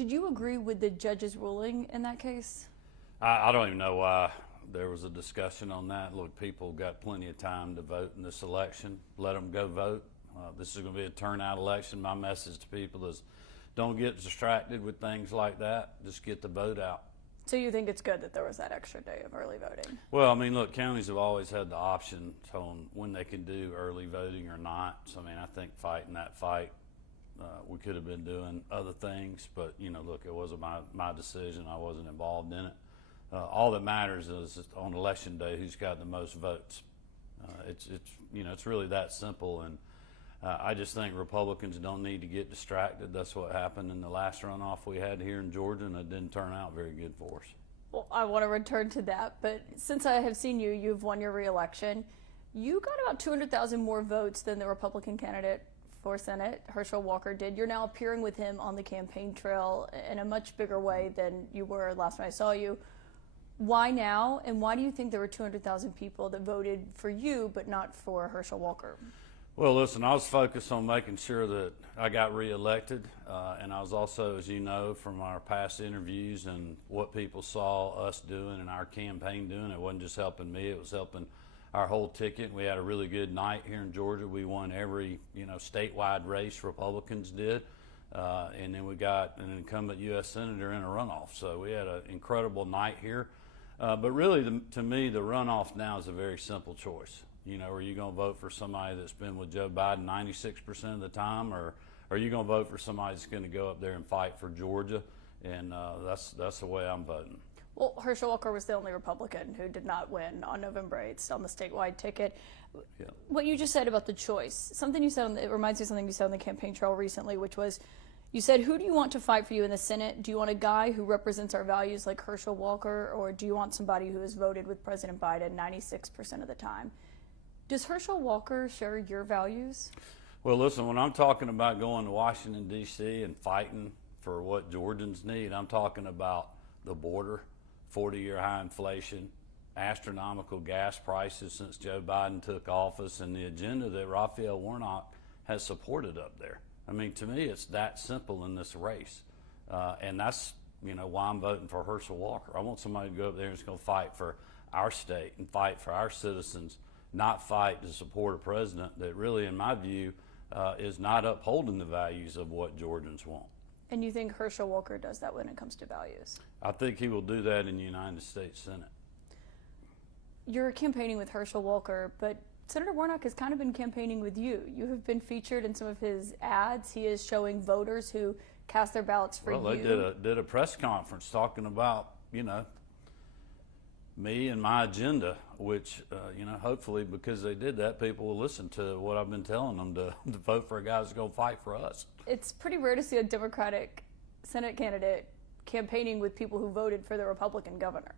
Did you agree with the judge's ruling in that case? I don't even know why there was a discussion on that. Look, people got plenty of time to vote in this election. Let them go vote. This is going to be a turnout election. My message to people is don't get distracted with things like that. Just get the vote out. So you think it's good that there was that extra day of early voting? Well, I mean, look, counties have always had the option on when they can do early voting or not. So, I mean, I think fighting that fight, we could have been doing other things. But, you know, look, it wasn't my decision. I wasn't involved in it. All that matters is on election day who's got the most votes. It's really that simple. And I just think Republicans don't need to get distracted. That's what happened in the last runoff we had here in Georgia, and it didn't turn out very good for us. Well, I want to return to that, but since I have seen you, you've won your re-election. You got about 200,000 more votes than the Republican candidate for Senate, Herschel Walker, did. You're now appearing with him on the campaign trail in a much bigger way than you were last time I saw you. Why now, and why do you think there were 200,000 people that voted for you but not for Herschel Walker? Well, listen, I was focused on making sure that I got reelected, and I was also, as you know, from our past interviews and what people saw us doing and our campaign doing, it wasn't just helping me, it was helping our whole ticket. We had a really good night here in Georgia. We won every, statewide race Republicans did, and then we got an incumbent U.S. Senator in a runoff. So we had an incredible night here. But really, to me, the runoff now is a very simple choice. Are you going to vote for somebody that's been with Joe Biden 96% of the time, or are you going to vote for somebody that's going to go up there and fight for Georgia? And that's the way I'm voting. Well, Herschel Walker was the only Republican who did not win on November 8th on the statewide ticket. Yeah. What you just said about the choice, something you said, it reminds me of something you said on the campaign trail recently, which was, you said, who do you want to fight for you in the Senate? Do you want a guy who represents our values like Herschel Walker, or do you want somebody who has voted with President Biden 96% of the time? Does Herschel Walker share your values? Well, listen, when I'm talking about going to Washington, D.C. and fighting for what Georgians need, I'm talking about the border, 40-year high inflation, astronomical gas prices since Joe Biden took office, and the agenda that Raphael Warnock has supported up there. I mean, to me, it's that simple in this race. And that's, why I'm voting for Herschel Walker. I want somebody to go up there and just go fight for our state and fight for our citizens, not fight to support a president that really, in my view, is not upholding the values of what Georgians want. And you think Herschel Walker does that when it comes to values? I think he will do that in the United States Senate. You're campaigning with Herschel Walker, but Senator Warnock has kind of been campaigning with you. You have been featured in some of his ads. He is showing voters who cast their ballots for you. Well, they did a press conference talking about, me and my agenda, which, hopefully because they did that, people will listen to what I've been telling them to vote for a guy that's going to fight for us. It's pretty rare to see a Democratic Senate candidate campaigning with people who voted for the Republican governor.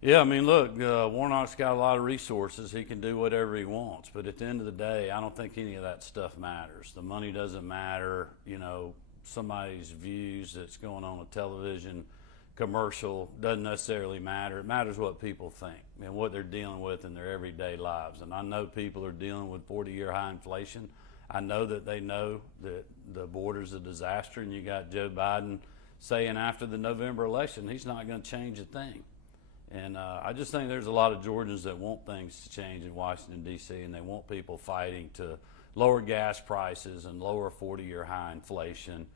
Yeah, I mean, look, Warnock's got a lot of resources. He can do whatever he wants. But at the end of the day, I don't think any of that stuff matters. The money doesn't matter. Somebody's views that's going on a television commercial doesn't necessarily matter. It matters what people think and what they're dealing with in their everyday lives. And I know people are dealing with 40-year high inflation. I know that they know that the border's a disaster, and you got Joe Biden saying after the November election he's not going to change a thing. And I just think there's a lot of Georgians that want things to change in Washington, D.C., and they want people fighting to lower gas prices and lower 40-year high inflation.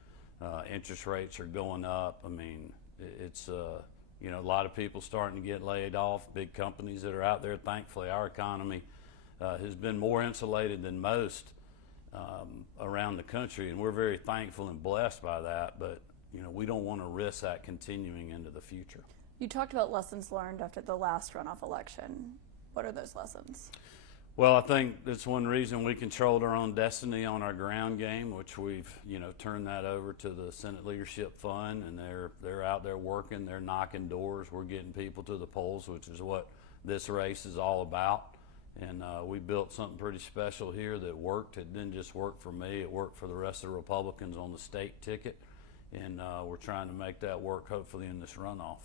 Interest rates are going up. I mean, it's, a lot of people starting to get laid off, big companies that are out there. Thankfully, our economy has been more insulated than most around the country, and we're very thankful and blessed by that. But, we don't want to risk that continuing into the future. You talked about lessons learned after the last runoff election. What are those lessons? Well, I think that's one reason we controlled our own destiny on our ground game, which we've, turned that over to the Senate Leadership Fund, and they're out there working, they're knocking doors, we're getting people to the polls, which is what this race is all about. And we built something pretty special here that worked. It didn't just work for me, it worked for the rest of the Republicans on the state ticket, and we're trying to make that work hopefully in this runoff.